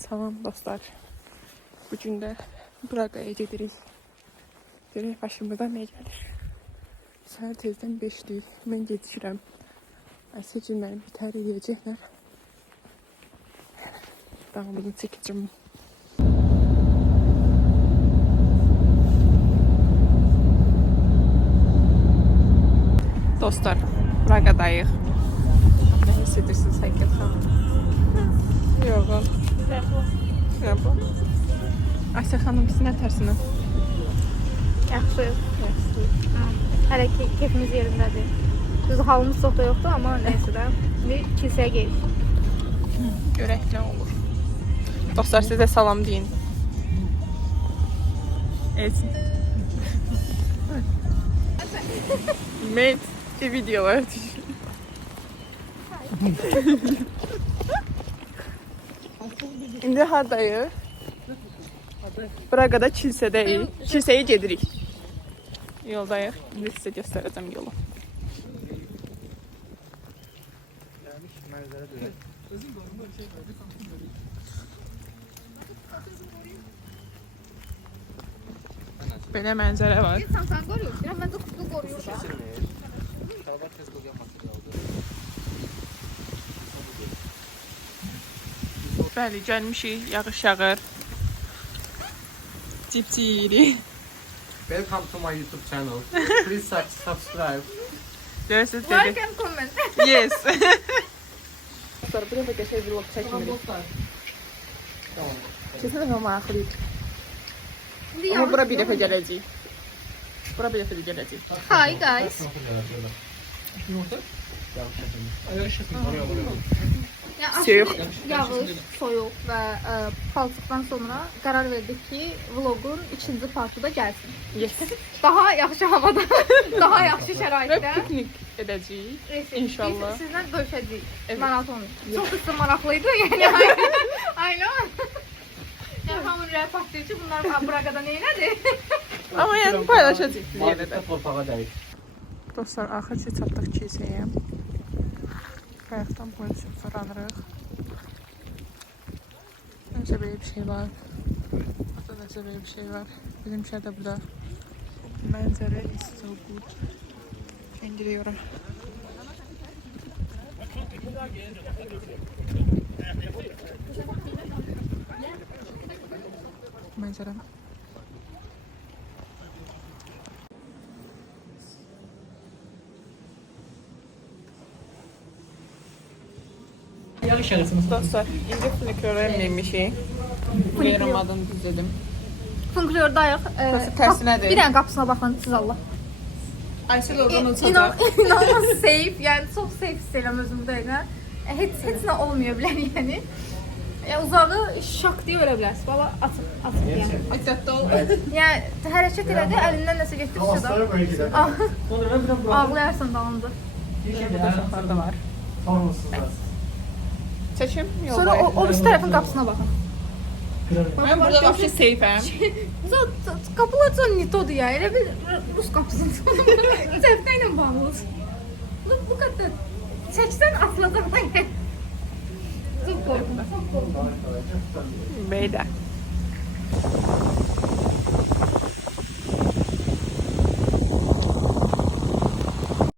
Salam dostlar. Bugün də Praqaya gedirik. Görək başımıza nə gəlir. Saat tezdən 5-dir. Mən yetişirəm. Seçim məni bitər edəcəklər. Davamını çəkəcəm. Dostlar, Praqadayıq. Nə hiss edirsiniz həqiqətən? Yox. Rəbo. Asya xanım, siz nə tərsinə? Yaxşı. Hələ ki, keyfimiz yerindədir. Düz halımız çox da yoxdur, amma nəysə də. Bir kilsəyə gelirik. Görək nə olur. Dostlar, sizə salam deyin. Evet. Mate, videolar düşün. İndi hardayıq? Praqada kilsədəyik. Kilsəyə gedirik. Yoldayıq. İndi sizə göstərəcəm yolu. Belə mənzərə var. Sən qoruyursan, mən də kutu qoruyuram. Bəli, gəlmişik. Yağış yağır. Cipsi yeyirik. Welcome to my YouTube channel. Please subscribe. Görürsünüz dedi. Like and comment. Yes. Sonra buraya da geçer vlog çəkmirik. Kesin də maraqlıydı. Ama bura bir dəfə gələcək. Bura bir dəfə də gələcək. Hi guys. Soyuq. Yağış, soyuq və palçıqdan sonra qərar verdik ki, vlogun ikinci partı da gəlsin. Yes. Daha yaxşı havada, daha yaxşı Və şəraitdə. piknik edəcəyik. İnşallah. Biz sizlə bölüşəcəyik. Evet. Maraton. Çox da sizə maraqlıydı. Yəni aynen. Yəni hamı ürəyi partlayır ki, bunlar Praqada neynədir? Amma yəni paylaşacağıq biz yenə də. Torpağa dəyik. Dostlar, axırca çatdıq kilsəyə. Qayıqdan boyunca fırlanırıq. Necə belə bir şey var. Burada necə belə bir şey var. Bizim şəhərdə burada mənzərə is so good. Mən giriyorum. Mənzərə. Yarış yarısınız. Dostlar, indi funikülörə minmişik. Beyram adını düz dedim. Funkliordayıq. Burası tərsinədir. Bir dənə qapısına baxın, siz Allah. Ayşə oradan İnan, uçacaq. inanılmaz safe, yəni çox safe istəyirəm özümdə elə. Heç nə olmuyor bilər yəni. Uzağı şak deyə ölə bilərsiniz. Baba atın yəni. Diqqətli ol. Yəni hərəkət elədi, əlindən nəsə götürsə də ağlayarsan dalında. Burada uşaqlar da var. Çəkim Sonra yoldayıq. o üst tərəfin qapısına baxın. Mən burada vəbşə seyfəm. Qapılar çox nitodur ya, elə bir Rus qapısıdır. Cəftə ilə bağlıdır. Bu qədər çəksən atılacaqdan gəl. Çox qorxum. Beydə.